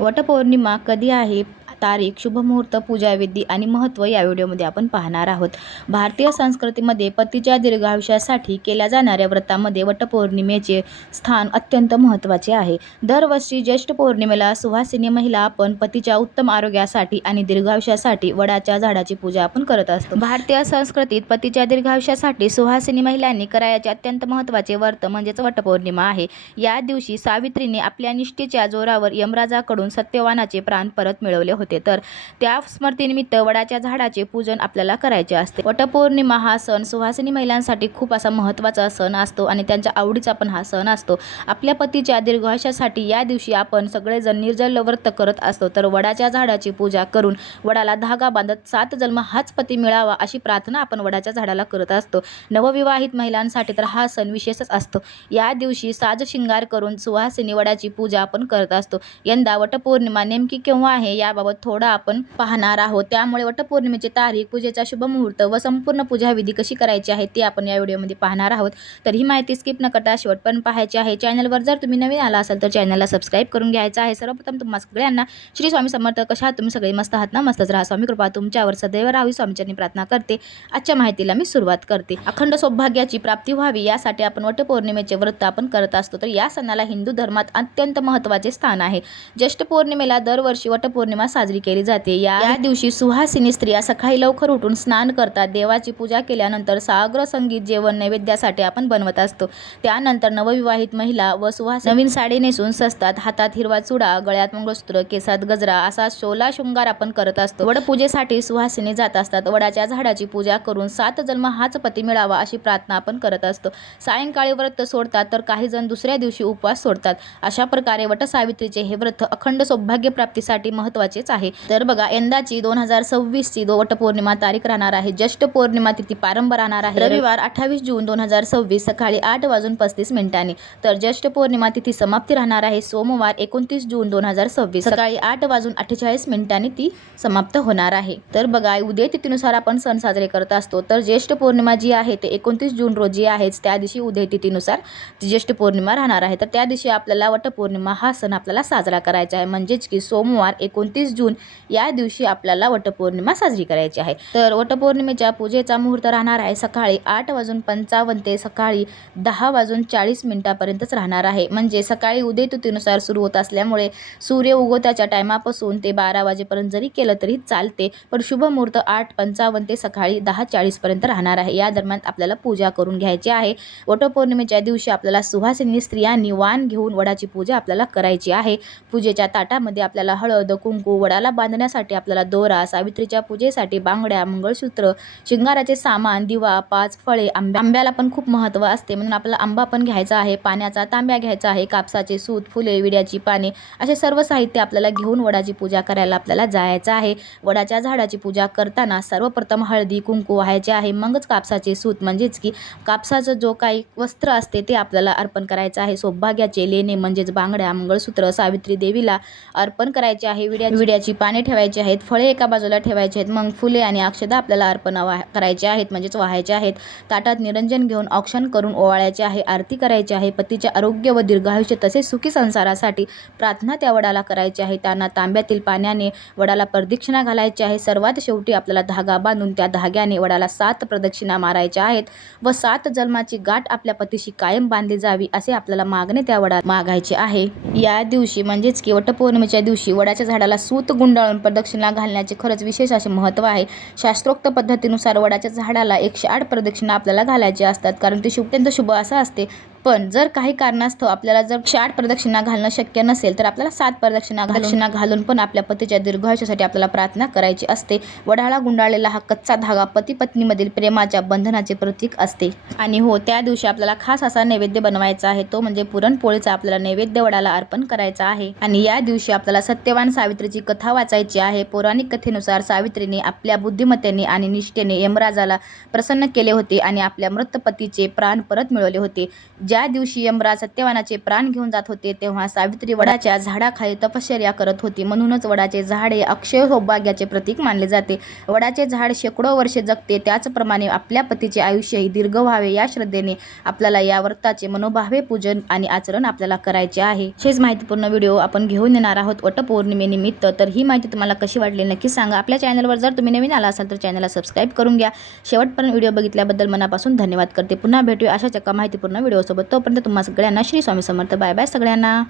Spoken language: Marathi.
वटपौर्णिमा कधी आहे, तारीख, शुभमुहूर्त, पूजाविधी आणि महत्त्व या व्हिडिओमध्ये आपण पाहणार आहोत. भारतीय संस्कृतीमध्ये पतीच्या दीर्घायुष्यासाठी केल्या जाणाऱ्या व्रतामध्ये वटपौर्णिमेचे स्थान अत्यंत महत्त्वाचे आहे. दरवर्षी ज्येष्ठ पौर्णिमेला सुवासिनी महिला आपण पतीच्या उत्तम आरोग्यासाठी आणि दीर्घायुष्यासाठी वडाच्या झाडाची पूजा आपण करत असतो. भारतीय संस्कृतीत पतीच्या दीर्घायुष्यासाठी सुहासिनी महिलांनी करायचे अत्यंत महत्त्वाचे व्रत म्हणजेच वटपौर्णिमा आहे. या दिवशी सावित्रीने आपल्या निष्ठेच्या जोरावर यमराजाकडून सत्यवानाचे प्राण परत मिळवले होते. तर त्या स्मृतीनिमित्त वडाच्या झाडाचे पूजन आपल्याला करायचे असते. वटपौर्णिमा हा सण सुहासिनी महिलांसाठी खूप असा महत्त्वाचा सण असतो आणि त्यांच्या आवडीचा पण हा सण असतो. आपल्या पतीच्या दीर्घायुष्यासाठी या दिवशी आपण सगळेजण निर्जल व्रत करत असतो. तर वडाच्या झाडाची पूजा करून वडाला धागा बांधत 7 जन्म हाच पती मिळावा अशी प्रार्थना आपण वडाच्या झाडाला करत असतो. नवविवाहित महिलांसाठी तर हा सण विशेषच असतो. या दिवशी साज शिंगार करून सुहासिनी वडाची पूजा आपण करत असतो. यंदा वटपौर्णिमा नेमकी केव्हा आहे याबाबत थोडा आपण पाहणार आहोत. त्यामुळे वटपौर्णिमेची तारीख, पूजेचा शुभ मुहूर्त व संपूर्ण पूजाविधी कशी करायची आहे ते आपण या व्हिडिओमध्ये पाहणार आहोत. तर ही माहिती स्किप न करता शेवटपर्यंत पाहायची आहे. चॅनलवर जर तुम्ही नवीन आला असाल तर चॅनलला सबस्क्राईब करून घ्यायचं आहे. सर्वप्रथम तुम्हा सगळ्यांना श्री स्वामी समर्थ. कशा आहात तुम्ही सगळे? मस्त आहात ना? मस्तच राहा. स्वामी कृपा तुमच्यावर सदैव राहावी स्वामीचरणी प्रार्थना करते. आजच्या माहितीला मी सुरुवात करते. अखंड सौभाग्याची प्राप्ती व्हावी यासाठी आपण वटपौर्णिमेचे व्रत आपण करत असतो. तर या सणाला हिंदू धर्मात अत्यंत महत्त्वाचे स्थान आहे. ज्येष्ठ पौर्णिमेला दरवर्षी वटपौर्णिमा साजरी केली जाते. या दिवशी सुहासिनी स्त्रिया सकाळी लवकर उठून स्नान करतात. देवाची पूजा केल्यानंतर साग्र संगीत जेवण नैवेद्यासाठी आपण बनवत असतो. त्यानंतर नवविवाहित महिला व सुहासिनी नवीन साडी नेसून सजतात. हातात हिरवा चुडा, गळ्यात मंगळसूत्र, केसात गजरा असा शोला शृंगार आपण करत असतो. वडपूजेसाठी सुहासिनी जात असतात. वडाच्या झाडाची पूजा करून 7 जन्म हाच पती मिळावा अशी प्रार्थना आपण करत असतो. सायंकाळी व्रत सोडतात तर काही जण दुसऱ्या दिवशी उपवास सोडतात. अशा प्रकारे वटसावित्रीचे हे व्रत अखंड सौभाग्य प्राप्तीसाठी महत्त्वाचेच आहे. तर बघा, यंदाची 2026 ची वटपौर्णिमा तारीख राहणार आहे. ज्येष्ठ पौर्णिमा तिथी प्रारंभ राहणार आहे रविवार 28 जून 2026 सकाळी 8:35 तर ज्येष्ठ पौर्णिमा तिथी समाप्ती राहणार आहे सोमवार 29 जून 2026 सकाळी 8:48 ती समाप्त होणार आहे. तर बघा, उदय तिथीनुसार आपण सण साजरे करत असतो. तर ज्येष्ठ पौर्णिमा जी आहे ते 29 जून रोजी आहेच. त्या दिवशी उदय तिथीनुसार ज्येष्ठ पौर्णिमा राहणार आहे. तर त्या दिवशी आपल्याला वटपौर्णिमा हा सण आपल्याला साजरा करायचा आहे. म्हणजेच की सोमवार 29 जून या दिवशी आपल्याला वटपौर्णिमा साजरी करायची आहे. तर वटपौर्णिमेच्या पूजेचा मुहूर्त राहणार आहे सकाळी 8:55 ते सकाळी 10:40 पर्यंतच राहणार आहे. म्हणजे सकाळी उदय तिथीनुसार सुरू होत असल्यामुळे सूर्य उगवत्याच्या टायमापासून ते 12 वाजेपर्यंत जरी केलं तरी चालते. पण शुभ मुहूर्त 8:55 ते सकाळी 10:40 पर्यंत राहणार आहे. या दरम्यान आपल्याला पूजा करून घ्यायची आहे. वटपौर्णिमेच्या दिवशी आपल्याला सुहासिनी स्त्रियांनी वाण घेऊन वडाची पूजा आपल्याला करायची आहे. पूजेच्या ताटामध्ये आपल्याला हळद, कुंकू, वडाला बांधण्यासाठी आपल्याला दोरा, सावित्रीच्या पूजेसाठी बांगड्या, मंगळसूत्र, शिंगाराचे सामान, दिवा, 5 फळे, आंब्याला पण खूप महत्त्व असते म्हणून आपल्याला आंबा पण घ्यायचा आहे, पाण्याचा तांब्या घ्यायचा आहे, कापसाचे सूत, फुले, विड्याची पाने असे सर्व साहित्य आपल्याला घेऊन वडाची पूजा करायला आपल्याला जायचं आहे. वडाच्या झाडाची पूजा करताना सर्वप्रथम हळदी कुंकू व्हायचे आहे. मगच कापसाचे सूत म्हणजेच की कापसाचं जो काही वस्त्र असते ते आपल्याला अर्पण करायचं आहे. सौभाग्याचे लेणे म्हणजेच बांगड्या, मंगळसूत्र सावित्री देवीला अर्पण करायचे आहे. विड्याची पाने ठेवायची आहेत, फळे एका बाजूला ठेवायचे आहेत, मग फुले आणि अक्षदा आपल्याला अर्पण करायचे आहेत म्हणजेच वाहायचे आहेत. ताटात निरंजन घेऊन औक्षण करून ओवाळायचे आहे. आरती करायची आहे. पतीचे आरोग्य व दीर्घायुष्य तसेच सुखी संसारासाठी प्रार्थना त्या वडाला करायची आहे. त्यांना तांब्यातील पाण्याने वडाला प्रदक्षिणा घालायची आहे. सर्वात शेवटी आपल्याला धागा बांधून त्या धाग्याने वडाला 7 प्रदक्षिणा मारायच्या आहेत व 7 जन्माची गाठ आपल्या पतीशी कायम बांधली जावी असे आपल्याला मागणे त्या वडाला मागायचे आहे. या दिवशी म्हणजेच की वटपौर्णिमेच्या दिवशी वडाच्या झाडाला सूत गुंडाळून प्रदक्षिणा घालण्याचे खरंच विशेष असे महत्त्व आहे. शास्त्रोक्त पद्धतीनुसार वडाच्या झाडाला 108 प्रदक्षिणा आपल्याला घालायचे असतात कारण ते अत्यंत शुभ असं असते. पण जर काही कारणास्तव आपल्याला जर 8 प्रदक्षिणा घालणं शक्य नसेल तर आपल्याला 7 प्रदक्षिणा घालून पण आपल्या पतीच्या दीर्घायुष्यासाठी आपल्याला प्रार्थना करायची असते. वडाला गुंडाळलेला हा कच्चा धागा पती पत्नीमधील प्रेमाच्या बंधनाचे प्रतीक असते. आणि हो, त्या दिवशी आपल्याला खास असा नैवेद्य बनवायचा आहे, तो म्हणजे पुरणपोळीचा आपल्याला नैवेद्य वडाला अर्पण करायचा आहे. आणि या दिवशी आपल्याला सत्यवान सावित्रीची कथा वाचायची आहे. पौराणिक कथेनुसार सावित्रीने आपल्या बुद्धिमत्तेने आणि निष्ठेने यमराजाला प्रसन्न केले होते आणि आपल्या मृत पतीचे प्राण परत मिळवले होते. ज्या दिवशी यमराज सत्यवानाचे प्राण घेऊन जात होते तेव्हा सावित्री वडाच्या झाडाखाली तपश्चर्या करत होती. म्हणूनच वडाचे झाड हे अक्षय सौभाग्याचे प्रतीक मानले जाते. वडाचे झाड शेकडो वर्षे जगते, त्याचप्रमाणे आपल्या पतीचे आयुष्यही दीर्घ व्हावे या श्रद्धेने आपल्याला या व्रताचे मनोभावे पूजन आणि आचरण आपल्याला करायचे आहे. असेच माहितीपूर्ण व्हिडिओ आपण घेऊन येणार आहोत वटपौर्णिमेनिमित्त. तर ही माहिती तुम्हाला कशी वाटली नक्की सांगा. आपल्या चॅनलवर जर तुम्ही नवीन आला असाल तर चॅनलला सबस्क्राईब करून घ्या. शेवटपर्यंत व्हिडिओ बघितल्याबद्दल मनापासून धन्यवाद करते. पुन्हा भेटूया अशाच एका माहितीपूर्ण व्हिडिओसोबत. तोपर्यंत तुम्हा सगळ्यांना श्री स्वामी समर्थ. बाय बाय सगळ्यांना.